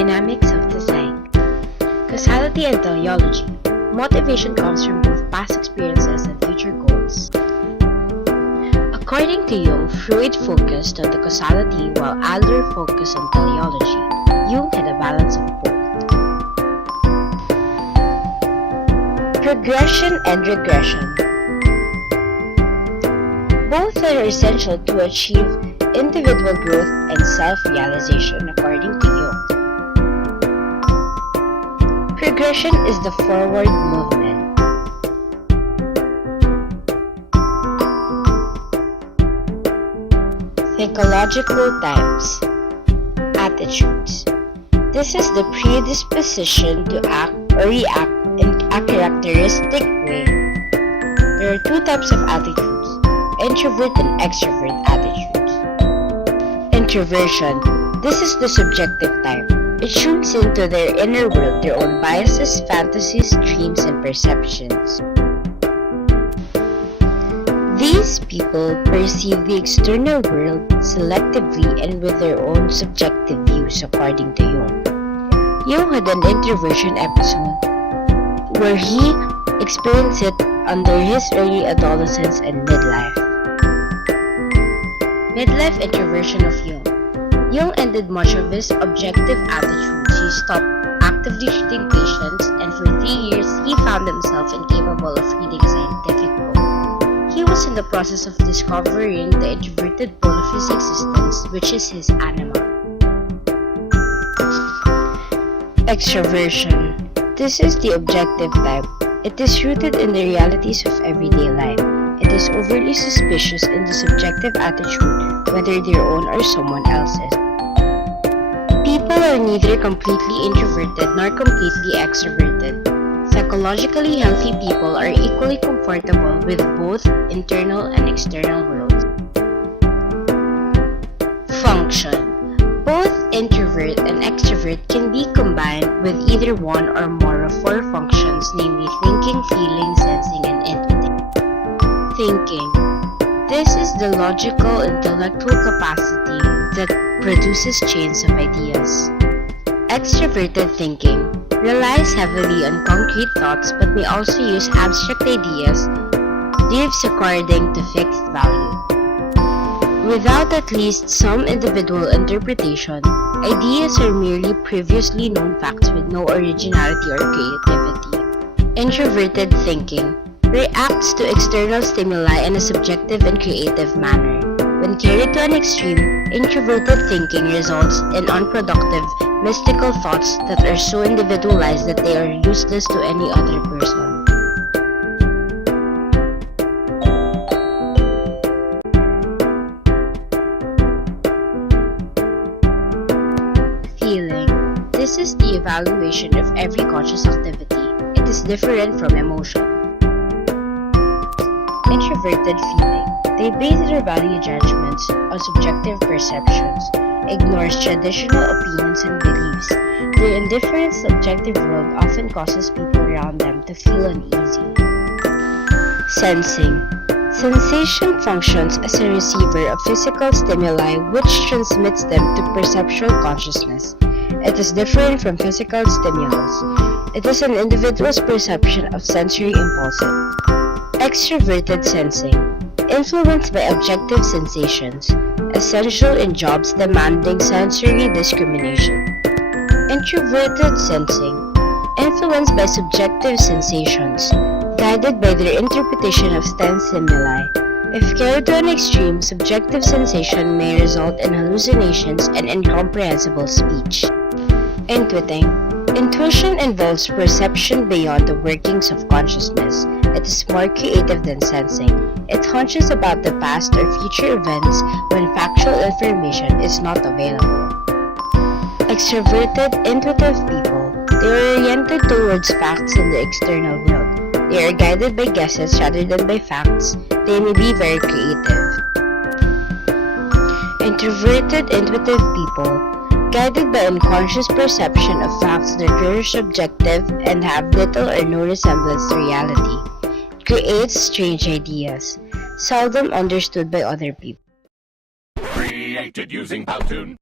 Dynamics of the psyche. Causality and teleology. Motivation comes from both past experiences and future goals. According to Jung, Freud focused on the causality while Adler focused on teleology. Jung had a balance of both. Progression and regression. Both are essential to achieve individual growth and self-realization according to Jung. Progression is the forward movement. Psychological types. Attitudes. This is the predisposition to act or react in a characteristic way. There are two types of attitudes: introvert and extrovert attitudes. Introversion. This is the subjective type. It tunes into their inner world, their own biases, fantasies, dreams, and perceptions. These people perceive the external world selectively and with their own subjective views, according to Jung. Jung had an introversion episode where he experienced it under his early adolescence and midlife. Midlife introversion of Jung. Jung ended much of his objective attitudes. He stopped actively treating patients, and for 3 years he found himself incapable of reading a scientific book. He was in the process of discovering the introverted pole of his existence, which is his anima. Extroversion. This is the objective type. It is rooted in the realities of everyday life. It is overly suspicious in the subjective attitude, whether their own or someone else's. People are neither completely introverted nor completely extroverted. Psychologically healthy people are equally comfortable with both internal and external worlds. Function. Both introvert and extrovert can be combined with either one or more of four functions, namely thinking, feeling, sensing, and intuiting. Thinking. This is the logical, intellectual capacity that produces chains of ideas. Extroverted thinking relies heavily on concrete thoughts but may also use abstract ideas, lives according to fixed value. Without at least some individual interpretation, ideas are merely previously known facts with no originality or creativity. Introverted thinking reacts to external stimuli in a subjective and creative manner. When carried to an extreme, introverted thinking results in unproductive, mystical thoughts that are so individualized that they are useless to any other person. Feeling. This is the evaluation of every conscious activity. It is different from emotion. Introverted feeling. They base their value judgments on subjective perceptions, ignores traditional opinions and beliefs. Their indifferent subjective world often causes people around them to feel uneasy. Sensing. Sensation functions as a receiver of physical stimuli which transmits them to perceptual consciousness. It is different from physical stimulus. It is an individual's perception of sensory impulses. Extroverted sensing. Influenced by objective sensations, essential in jobs demanding sensory discrimination. Introverted sensing. Influenced by subjective sensations, guided by their interpretation of sense stimuli. If carried to an extreme, subjective sensation may result in hallucinations and incomprehensible speech. Intuiting. Intuition involves perception beyond the workings of consciousness. It is more creative than sensing. It hunches about the past or future events when factual information is not available. Extroverted, intuitive people. They are oriented towards facts in the external world. They are guided by guesses rather than by facts. They may be very creative. Introverted, intuitive people. Guided by unconscious perception of facts that are subjective and have little or no resemblance to reality. Creates strange ideas, seldom understood by other people. Created using Powtoon.